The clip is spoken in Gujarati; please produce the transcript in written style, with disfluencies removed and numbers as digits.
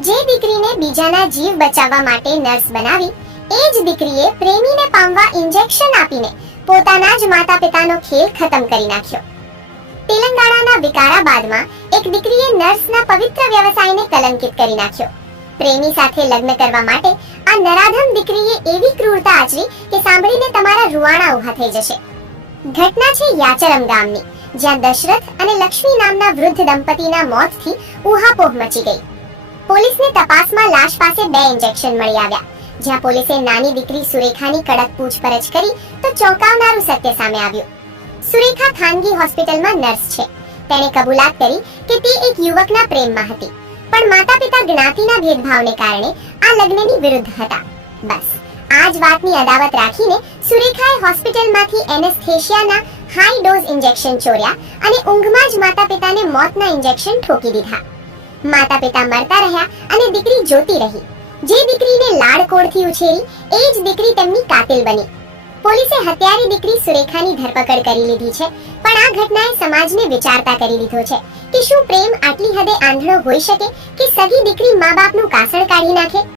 જે દીકરીને બીજાના જીવ બચાવવા માટે નર્સ બનાવી, એ જ દીકરીએ પ્રેમીને પામવા ઇન્જેક્શન આપીને પોતાના જ માતા-પિતાનો ખેલ ખતમ કરી નાખ્યો. તેલંગાણાના વિકારાબાદમાં એક દીકરીએ નર્સના પવિત્ર વ્યવસાયને કલંકિત કરી નાખ્યો. પ્રેમી સાથે લગ્ન કરવા માટે આ નરાધમ દીકરીએ એવી ક્રૂરતા આચરી કે સાંભળીને તમારા રૂવાણા ઊભા થઈ જશે. ઘટના છે યાચરમ ગામની, જ્યાં દશરથ અને લક્ષ્મી નામના વૃદ્ધ દંપતીના મોતથી ઊહાપોહ મચી ગઈ. પોલીસને તપાસમાં લાશ પાસે 2 ઇન્જેક્શન મળી આવ્યા. જ્યાં પોલીસે નાની દીકરી સુરેખાની કડક પૂછપરછ કરી તો ચોંકાવનારું સત્ય સામે આવ્યું. સુરેખા ખાનગી હોસ્પિટલમાં નર્સ છે. તેણે કબૂલાત કરી કે તે એક યુવકના પ્રેમમાં હતી, પણ માતા-પિતા જ્ઞાતિના ભેદભાવને કારણે આ લગ્નની વિરુદ્ધ હતા. બસ આ જ વાતની અદાવત રાખીને સુરેખાએ હોસ્પિટલમાંથી એનેસ્થેશિયાના હાઈ ડોઝ ઇન્જેક્શન ચોર્યા અને ઊંઘમાં જ માતા-પિતાને મોતના ઇન્જેક્શન ઠોકી દીધા. માતા-પિતા મરતા રહ્યા અને દીકરી જોતી રહી. જે દીકરીને લાડકોડથી ઉછેરી, એ જ દીકરી તેમની કાતિલ બની. પોલીસે હત્યારી દીકરી સુરેખાની ધરપકડ કરી લીધી છે, પણ આ ઘટનાએ સમાજને વિચારતા કરી દીધો છે કે શું પ્રેમ આટલી હદે આંધળો હોઈ શકે કે સગી દીકરી મા-બાપનું કાસળ કાઢી નાખે?